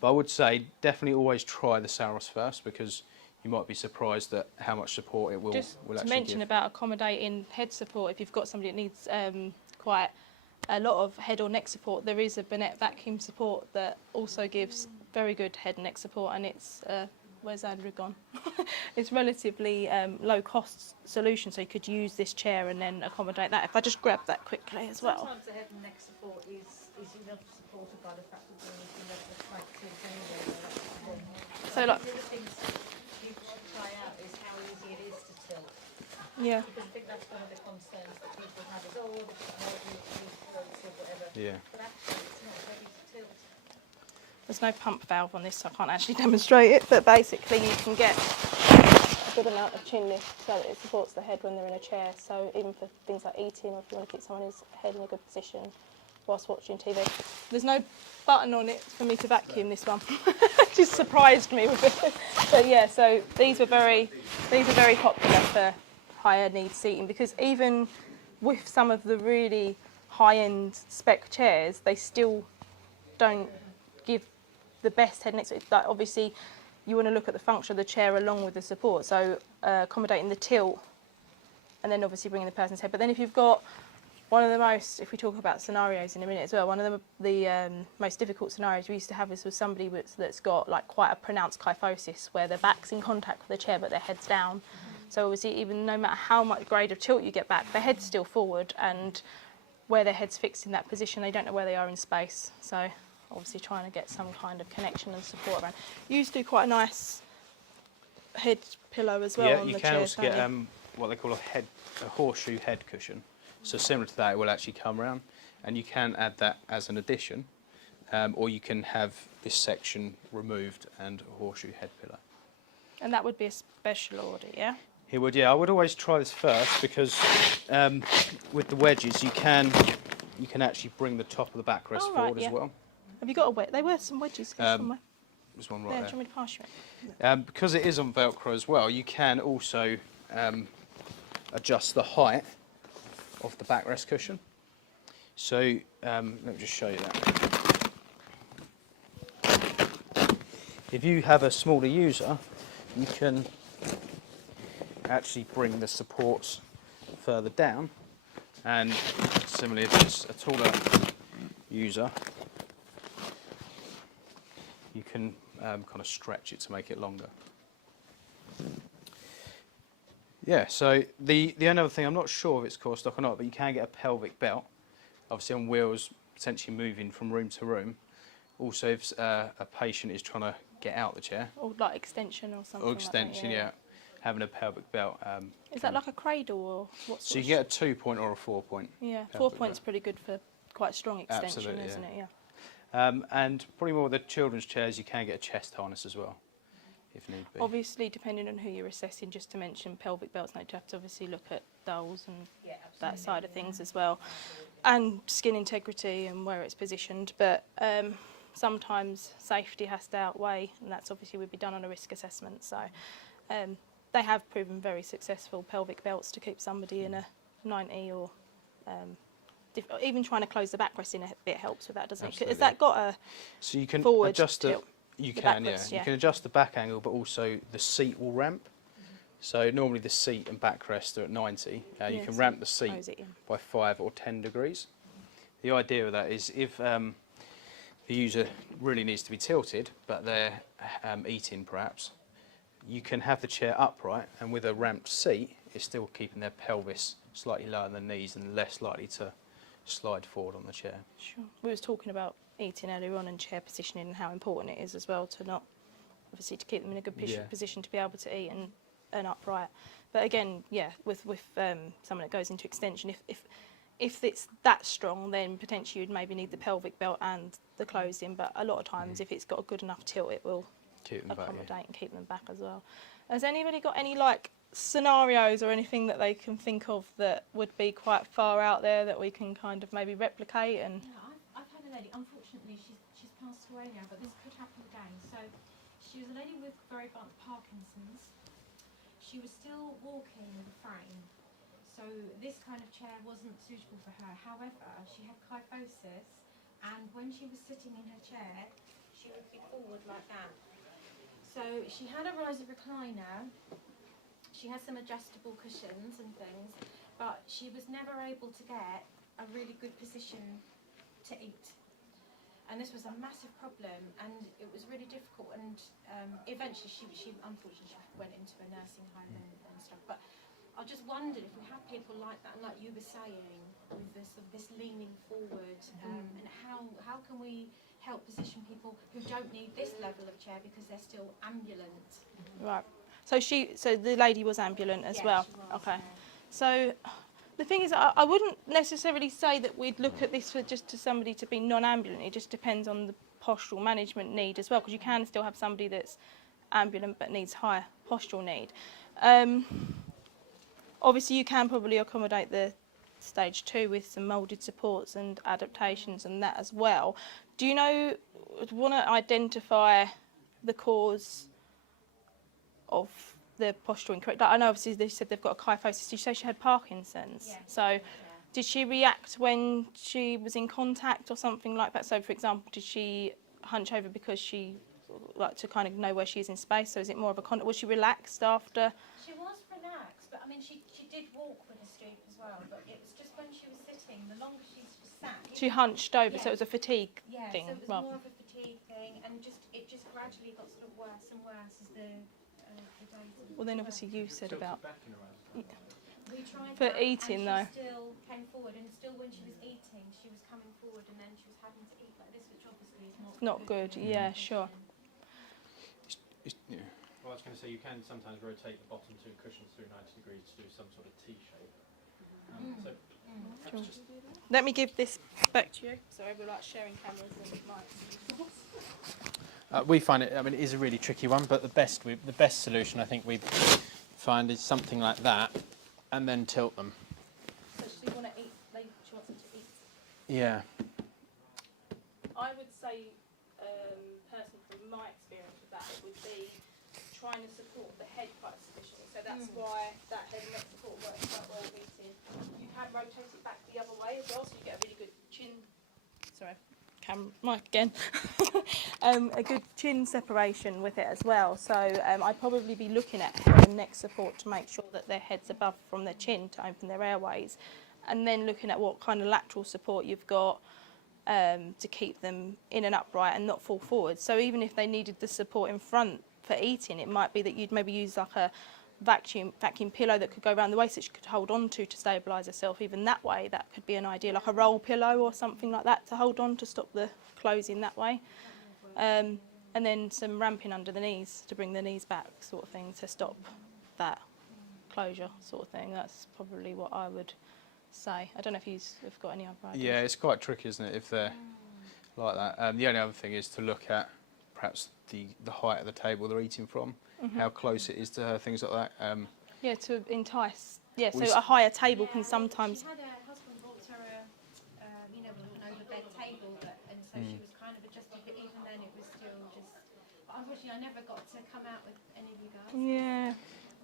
But I would say definitely always try the Saros first, because you might be surprised at how much support it will Just actually to mention give. about accommodating head support, if you've got somebody that needs quite a lot of head or neck support, there is a Bennett vacuum support that also gives very good head and neck support, and it's where's Andrew gone? It's relatively low cost solution, so you could use this chair and then accommodate that. If I just grab that quickly as well. Sometimes the head and neck support is enough supported by the fact that there is a level of tight tilt anyway. So like, The other things people should try out is how easy it is to tilt. yeah. Because I think that's one of the concerns that people have is, oh, the tilts or whatever. Yeah. But actually, it's not ready to tilt. There's no pump valve on this, so I can't actually demonstrate it, but basically you can get a good amount of chin lift so that it supports the head when they're in a chair. So even for things like eating, or if you want to keep someone's head in a good position whilst watching TV. There's no button on it for me to vacuum this one. It just surprised me with it. But yeah, so these are very popular for higher needs seating, because even with some of the really high-end spec chairs, they still don't give the best head next to it. Like obviously you want to look at the function of the chair along with the support, so accommodating the tilt and then obviously bringing the person's head. But then if you've got one of the most, if we talk about scenarios in a minute as well, one of the most difficult scenarios we used to have is with somebody that's got like quite a pronounced kyphosis, where their back's in contact with the chair but their head's down. So obviously even no matter how much grade of tilt you get back, their head's still forward, and where their head's fixed in that position, they don't know where they are in space. So obviously trying to get some kind of connection and support around. You used to do quite a nice head pillow as well on the chairs, you can also get don't you? what they call a horseshoe head cushion. So similar to that, it will actually come round, and you can add that as an addition, or you can have this section removed and a horseshoe head pillow. And that would be a special order, yeah? He would, yeah. I would always try this first, because with the wedges you can actually bring the top of the backrest Oh, right, forward yeah. as well. Have you got a wedge? There were some wedges somewhere. There's one There, right do you want me to pass you it? there. Because it is on Velcro as well, you can also adjust the height of the backrest cushion. So let me just show you that. If you have a smaller user, you can actually bring the supports further down, and similarly if it's a taller user, you can kind of stretch it to make it longer. Yeah, so the only other thing, I'm not sure if it's core stock or not, but you can get a pelvic belt, obviously on wheels, potentially moving from room to room. Also, if a patient is trying to get out the chair, Or like extension or something. or extension, like that, yeah, having a pelvic belt. Is that like a cradle or what? So you get a 2-point or a 4-point. Yeah, pelvic 4-point's pretty good for quite strong extension, Absolutely, isn't yeah. it? Yeah. And probably more with the children's chairs, you can get a chest harness as well, if need be. Obviously, depending on who you're assessing, just to mention pelvic belts, now you have to obviously look at dowels and that side of things as well, and skin integrity and where it's positioned. But sometimes safety has to outweigh, and that's obviously would be done on a risk assessment. So they have proven very successful pelvic belts to keep somebody in a 90 or even trying to close the backrest in a bit helps with that, doesn't it? Has Absolutely. that got a So you can forward adjust tilt? You The can, backwards, yeah. yeah. You can adjust the back angle, but also the seat will ramp. So normally the seat and backrest are at 90. You Yeah, can so ramp the close seat it in. by 5 or 10 degrees. The idea of that is if the user really needs to be tilted, but they're eating perhaps, you can have the chair upright, and with a ramped seat, it's still keeping their pelvis slightly lower than the knees and less likely to slide forward on the chair. Sure. We was talking about eating earlier on and chair positioning and how important it is as well to not, obviously, to keep them in a good position to be able to eat and upright. But again, yeah, with someone that goes into extension, if it's that strong, then potentially you'd maybe need the pelvic belt and the closing. But a lot of times, if it's got a good enough tilt, it will Keep them back, accommodate and keep them back as well. Has anybody got any like scenarios or anything that they can think of that would be quite far out there that we can kind of maybe replicate? And Yeah, I've had a lady, unfortunately she's passed away now, but this could happen again. So she was a lady with very advanced Parkinson's. She was still walking with a frame, so this kind of chair wasn't suitable for her. However, she had kyphosis, and when she was sitting in her chair, she would be forward like that. So she had a riser recliner, she has some adjustable cushions and things, but she was never able to get a really good position to eat. And this was a massive problem, and it was really difficult, and eventually she unfortunately went into a nursing home and stuff. But I just wondered if we have people like that, and like you were saying, with this leaning forward, and how can we help position people who don't need this level of chair because they're still ambulant. right, so the lady was ambulant as well. She was, Okay, yeah. so the thing is, I wouldn't necessarily say that we'd look at this for just to somebody to be non-ambulant. It just depends on the postural management need as well, because you can still have somebody that's ambulant but needs higher postural need. Obviously, you can probably accommodate the stage 2 with some moulded supports and adaptations and that as well. Do you want to identify the cause of the postural incorrect? Like, I know obviously they said they've got a kyphosis. Did you say she had Parkinson's? Yeah. So did she react when she was in contact or something like that? So for example, did she hunch over because she like to kind of know where she is in space? So is it more of a was she relaxed after? She was relaxed, but I mean she did walk with a stoop as well, but it was just when she was sitting, the longer she sat. She hunched over, so Yeah. it was a fatigue Yeah, thing. so it was rather- more of a fatigue thing, and it just gradually got sort of worse and worse as the days. Well, then obviously you said about We tried for that, eating, and though. she still came forward, and still when she was eating, she was coming forward, and then she was having to eat like this, which obviously is not not good. Yeah, sure. Yeah. Well, I was going to say you can sometimes rotate the bottom 2 cushions through 90 degrees to do some sort of T shape. So perhaps just Let me give this back to you. Sorry, we're like sharing cameras and mics. We find it. I mean, it is a really tricky one, but the best solution I think we find is something like that, and then tilt them. So she want to eat. She wants them to eat. Yeah. I would say, personally, from my experience with that, it would be trying to support the head quite sufficiently. So that's why that head and neck support works quite well with eating. You can rotate it back the other way as well, so you get a really good chin. Sorry, mic again. A good chin separation with it as well. So I'd probably be looking at head and neck support to make sure that their head's above from their chin to open their airways, and then looking at what kind of lateral support you've got to keep them in and upright and not fall forward. So even if they needed the support in front for eating, it might be that you'd maybe use like a vacuum pillow that could go around the waist that she could hold on to stabilise herself. Even that way, that could be an idea, like a roll pillow or something like that to hold on to stop the closing that way. And then some ramping under the knees to bring the knees back, sort of thing, to stop that closure, sort of thing. That's probably what I would say. I don't know if you've got any other ideas. Yeah, it's quite tricky, isn't it, if they're like that. The only other thing is to look at perhaps the height of the table they're eating from, how close it is to her, things like that. Yeah, to entice. Yeah, so We a higher table can She sometimes. had her husband bought her an over-bed table, and so she was kind of adjusted, but even then it was still just. But unfortunately, I never got to come out with any of you guys. Yeah.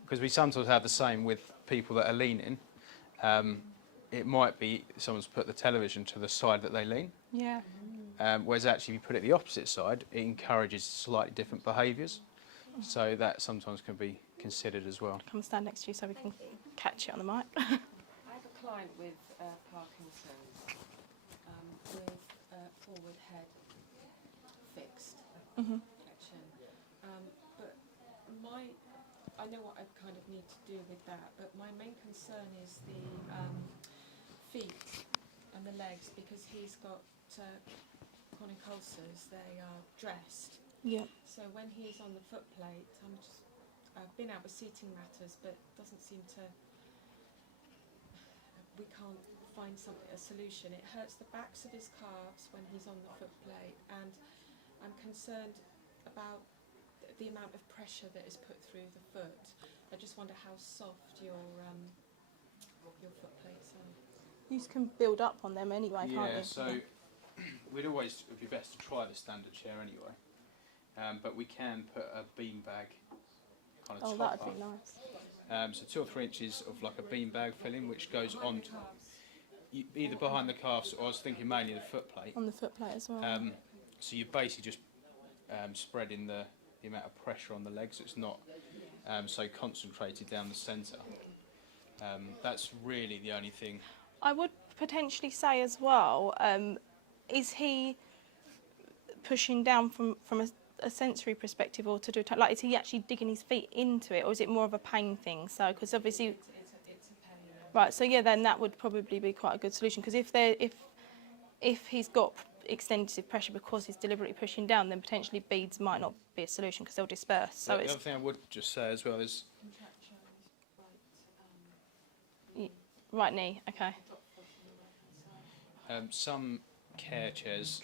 Because we sometimes have the same with people that are leaning. it might be someone's put the television to the side that they lean, Yeah. whereas actually if you put it the opposite side, it encourages slightly different behaviours. So that sometimes can be considered as well. Come stand next to you so we can catch it on the mic. I have a client with Parkinson's with forward head fixed action. But I know what I kind of need to do with that, but my main concern is the feet and the legs, because he's got chronic ulcers. They are dressed. Yeah. So when he's on the foot plate, I've been out with seating matters, but it doesn't seem to. We can't find a solution. It hurts the backs of his calves when he's on the foot plate, and I'm concerned about the amount of pressure that is put through the foot. I just wonder how soft your foot plates are. You can build up on them anyway, can't you? Yeah, so it'd be best to try the standard chair anyway. But we can put a beanbag kind of top that'd be nice. So 2 or 3 inches of like a beanbag filling, which goes on either behind the calves, or I was thinking mainly the foot plate. On the foot plate as well. So you're basically just spreading the amount of pressure on the legs. It's not so concentrated down the centre. That's really the only thing. I would potentially say as well, is he pushing down from a sensory perspective, or to do like, is he actually digging his feet into it, or is it more of a pain thing? So because obviously It's a pain. right, so yeah, then that would probably be quite a good solution, because if he's got extensive pressure because he's deliberately pushing down, then potentially beads might not be a solution because they'll disperse. So The it's other thing I would just say as well is Contracture on his right knee. Okay. some care chairs,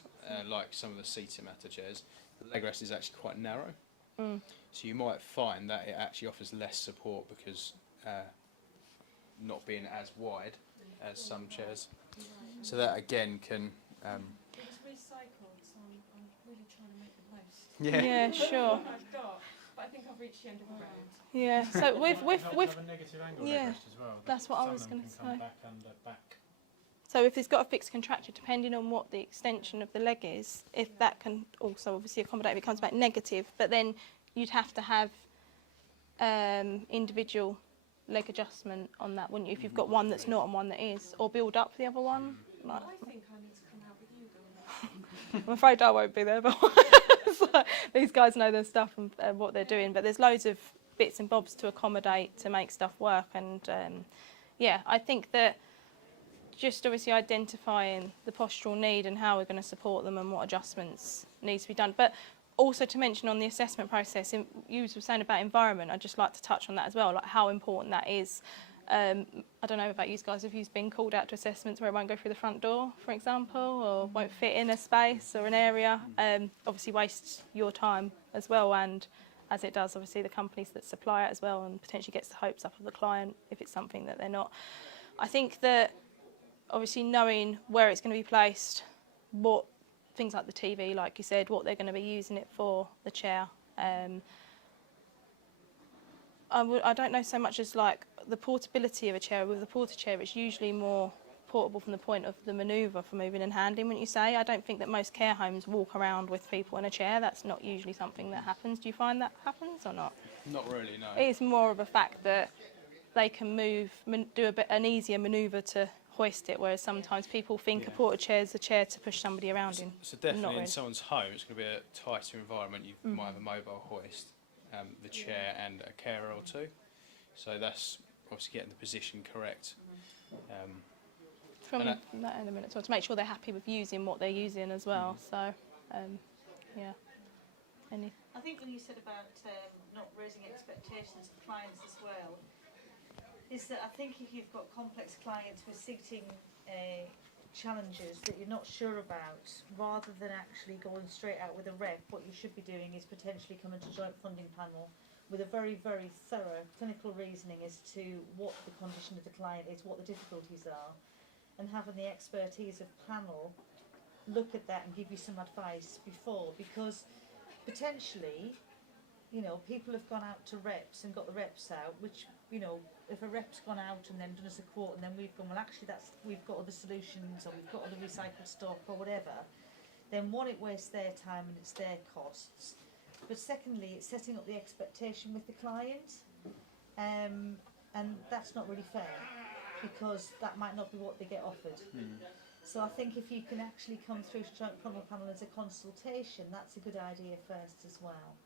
like some of the seating matter chairs, the leg rest is actually quite narrow. So you might find that it actually offers less support because not being as wide as some chairs. So that again can. It's recycled, so I'm really trying to make the most. Yeah, sure. I've got, but I think I've reached the end of the road. Yeah. So with Have a negative angle yeah, leg rest as well. that's what I Some was of them gonna can come say. back under back. So if it's got a fixed contracture, depending on what the extension of the leg is, if that can also obviously accommodate if it comes back negative, but then you'd have to have individual leg adjustment on that, wouldn't you? If you've got one that's not and one that is, or build up the other one. Like, I think I need to come out with you though. I'm afraid I won't be there, but so these guys know their stuff and what they're doing. But there's loads of bits and bobs to accommodate to make stuff work, and yeah, I think that just obviously identifying the postural need and how we're going to support them and what adjustments need to be done. But also to mention on the assessment process, you were saying about environment, I'd just like to touch on that as well, like how important that is. I don't know about you guys, if you've been called out to assessments where it won't go through the front door, for example, or won't fit in a space or an area, obviously wastes your time as well, and as it does obviously the companies that supply it as well, and potentially gets the hopes up of the client if it's something that they're not. I think that obviously knowing where it's going to be placed, what things like the TV, like you said, what they're going to be using it for, the chair. I don't know so much as like the portability of a chair. With the porter chair, it's usually more portable from the point of the manoeuvre for moving and handling, wouldn't you say? I don't think that most care homes walk around with people in a chair. That's not usually something that happens. Do you find that happens or not? Not really, no. It's more of a fact that they can move, do an easier manoeuvre to hoist it, whereas sometimes people think a porter chair is a chair to push somebody around in. So definitely Not in really. someone's home, it's going to be a tighter environment. You might have a mobile hoist, the chair and a carer or two. So that's obviously getting the position correct. From and that element as well, to make sure they're happy with using what they're using as well. So, yeah. I think when you said about not raising expectations of clients as well, is that I think if you've got complex clients with seating challenges that you're not sure about, rather than actually going straight out with a rep, what you should be doing is potentially coming to joint funding panel with a very, very thorough clinical reasoning as to what the condition of the client is, what the difficulties are, and having the expertise of panel look at that and give you some advice before, because potentially, you know, people have gone out to reps and got the reps out, which you know, if a rep's gone out and then done us a quote and then we've gone, well actually we've got other solutions or we've got other recycled stock or whatever, then one, it wastes their time and it's their costs. But secondly, it's setting up the expectation with the client, and that's not really fair because that might not be what they get offered. So I think if you can actually come through to Joint Panel as a consultation, that's a good idea first as well.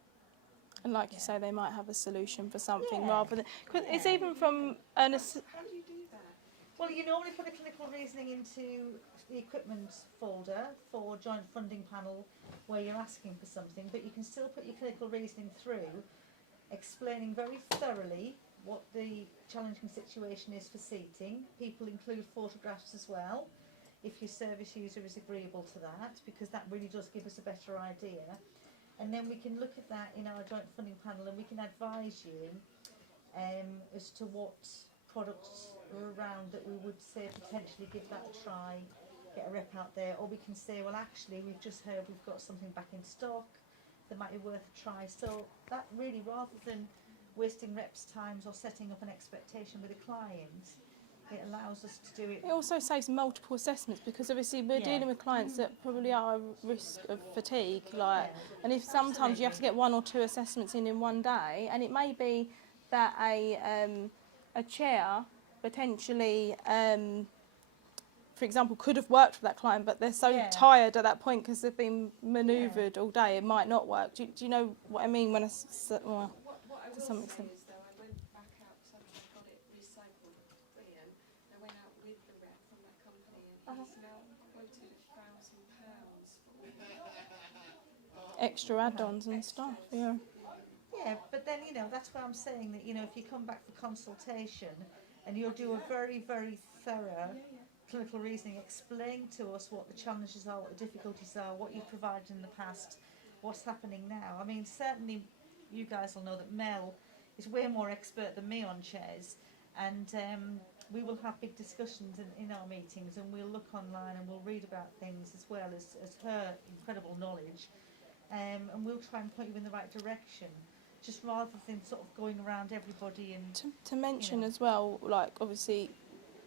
And like you say, they might have a solution for something Yeah. rather than... Cause it's even from an... How do you do that? Well, you normally put a clinical reasoning into the equipment folder for joint funding panel where you're asking for something, but you can still put your clinical reasoning through, explaining very thoroughly what the challenging situation is for seating. People include photographs as well, if your service user is agreeable to that, because that really does give us a better idea. And then we can look at that in our joint funding panel and we can advise you as to what products are around that we would say potentially give that a try, get a rep out there, or we can say, well actually we've just heard we've got something back in stock that might be worth a try. So that really, rather than wasting reps' times or setting up an expectation with a client, it allows us to do it. It also saves multiple assessments because obviously we're Yeah. dealing with clients that probably are at risk of fatigue, like, Yeah. and if sometimes you have to get 1 or 2 assessments in one day, and it may be that a chair potentially, for example, could have worked for that client, but they're so Yeah. tired at that point because they've been manoeuvred all day, it might not work. Do you know what I mean when I well, What I will some say extent. is, though, I went back out because I got it recycled, brilliant. I went out with the rep from that company and he's now quoted £1,000 for all the extra add-ons and stuff, yeah. Yeah, but then, you know, that's why I'm saying that, you know, if you come back for consultation and you'll do a very, very thorough clinical reasoning, explain to us what the challenges are, what the difficulties are, what you've provided in the past, what's happening now. I mean, certainly you guys will know that Mel is way more expert than me on chairs, and we will have big discussions in our meetings, and we'll look online and we'll read about things as well as her incredible knowledge, and we'll try and point you in the right direction, just rather than sort of going around everybody and... To mention know. as well, like obviously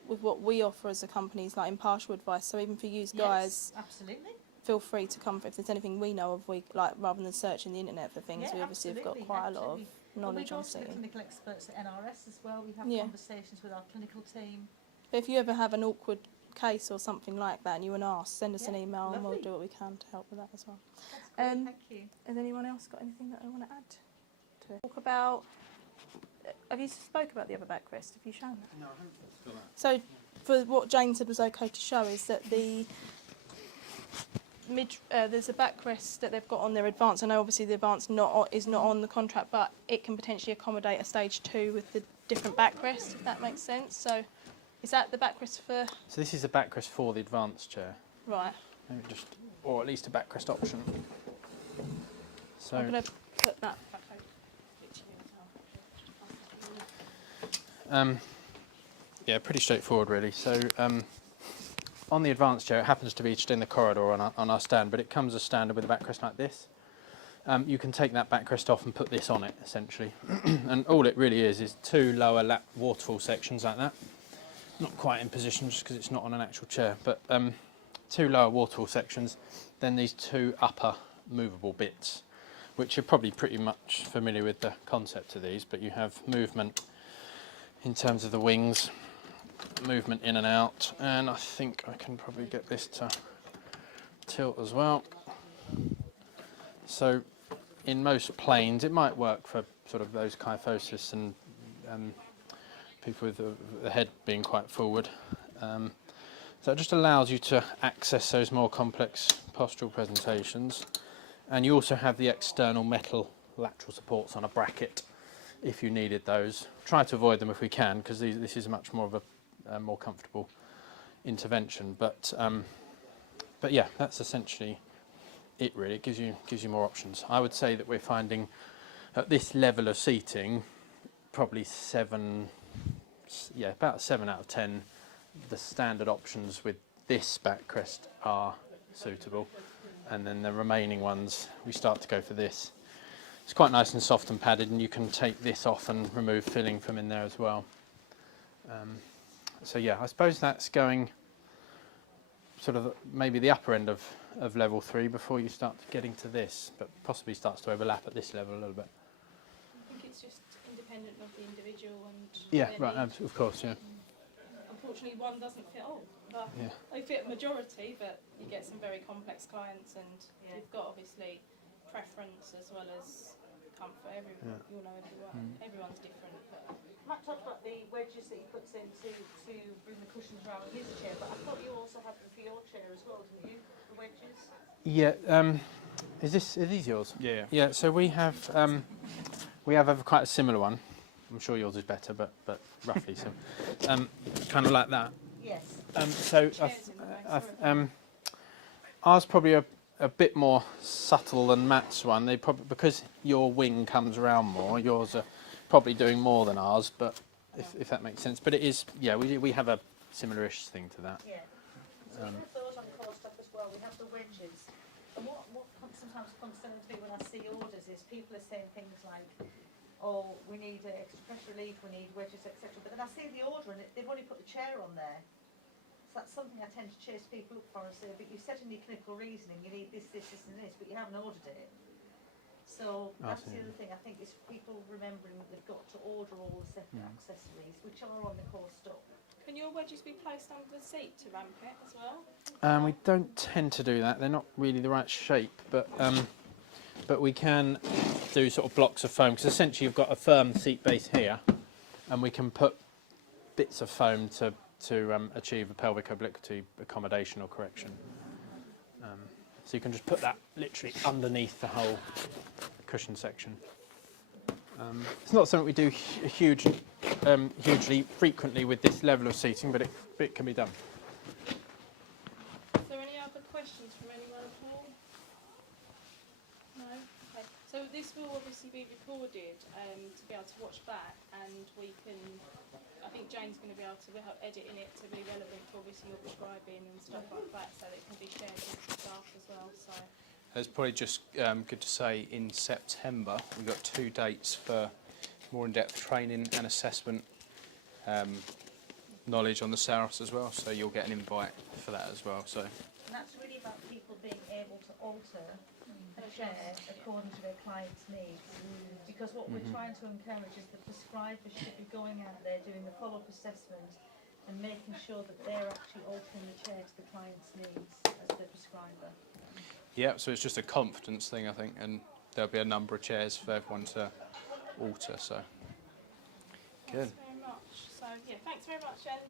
with what we offer as a company is like impartial advice, so even for you guys, Yes, absolutely. feel free to come if there's anything we know of, we like rather than searching the internet for things, Yeah, we obviously have got absolutely, quite a lot of absolutely. But knowledge we on go to the seating. clinical experts at NRS as well. We have Yeah. conversations with our clinical team. But if you ever have an awkward case or something like that and you want to ask, send us an Yeah, email and we'll lovely. do what we can to help with that as well. That's great, thank you. Has anyone else got anything that they want to add to it? Talk about, have you spoke about the other backrest? Have you shown that? No, I haven't got that. So, for what Jane said was okay to show is that the there's a backrest that they've got on their advance. I know obviously the advance is not on the contract, but it can potentially accommodate a stage 2 with the different backrest, if that makes sense. So, is that the backrest for... So this is a backrest for the advanced chair. Right. Maybe just, or at least a backrest option. So I'm going to put that back over. yeah, pretty straightforward really. So on the advanced chair, it happens to be just in the corridor on our stand, but it comes as standard with a backrest like this. You can take that backrest off and put this on it, essentially. And all it really is 2 lower lap waterfall sections like that. Not quite in position just because it's not on an actual chair, but 2 lower waterfall sections, then these 2 upper movable bits, which you're probably pretty much familiar with the concept of these, but you have movement in terms of the wings, movement in and out, and I think I can probably get this to tilt as well. So in most planes, it might work for sort of those kyphosis and people with the head being quite forward. So it just allows you to access those more complex postural presentations. And you also have the external metal lateral supports on a bracket if you needed those. Try to avoid them if we can, because this is much more of a more comfortable intervention. But yeah, that's essentially it really. It gives you more options. I would say that we're finding at this level of seating probably about 7 out of 10 the standard options with this backrest are suitable, and then the remaining ones we start to go for this. it's quite nice and soft and padded, and you can take this off and remove filling from in there as well. So yeah, I suppose that's going sort of maybe the upper end of level 3 before you start getting to this, but possibly starts to overlap at this level a little bit. I think it's just independent of the individual and Yeah, their right, needs. of course, yeah. Unfortunately, one doesn't fit all. But Yeah. they fit a majority, but you get some very complex clients, and Yeah. you've got obviously preference as well as comfort. Everyone, you'll know everyone's different. But Matt talked about the wedges that he puts in to bring the cushions around his chair, but I thought you also had them for your chair as well, didn't you? The wedges? Yeah, are these yours? Yeah. Yeah, so we have quite a similar one. I'm sure yours is better, but roughly so. Kind of like that. Yes. Ours probably a bit more subtle than Matt's one. They probably, because your wing comes around more, yours are probably doing more than ours. But if that makes sense, but it is, yeah, we have a similar-ish thing to that. Yeah. So we have those on core stuff as well. We have the wedges. And what sometimes concerns me when I see orders is people are saying things like, oh, we need extra pressure relief, we need wedges, etc. But then I see the order and they've only put the chair on there. So that's something I tend to chase people up for and say, but you said in your clinical reasoning you need this, this, this and this, but you haven't ordered it. So that's the other thing, I think, is people remembering that they've got to order all the separate accessories, which are on the core stock. can your wedges be placed under the seat to ramp it as well? We don't tend to do that. They're not really the right shape, but we can do sort of blocks of foam, because essentially you've got a firm seat base here, and we can put bits of foam to achieve a pelvic obliquity accommodation or correction. So you can just put that literally underneath the whole cushion section. It's not something we do hugely frequently with this level of seating, but it can be done. Is there any other questions from anyone at all? No? Okay. So this will obviously be recorded to be able to watch back, and we can, I think Jane's going to be able to help editing it to be relevant to obviously your prescribing and stuff like that, so that it can be shared with the staff as well. So It's probably just good to say in September we've got 2 dates for more in-depth training and assessment knowledge on the Saros as well, so you'll get an invite for that as well. So. And that's really about people being able to alter a chair according to their client's needs. Because what we're trying to encourage is the prescribers should be going out there doing a follow-up assessment and making sure that they're actually altering the chair to the client's needs as the prescriber. Yeah, so it's just a confidence thing, I think, and there'll be a number of chairs for everyone to alter. So. Good. thanks very much. So yeah, thanks very much, Jen.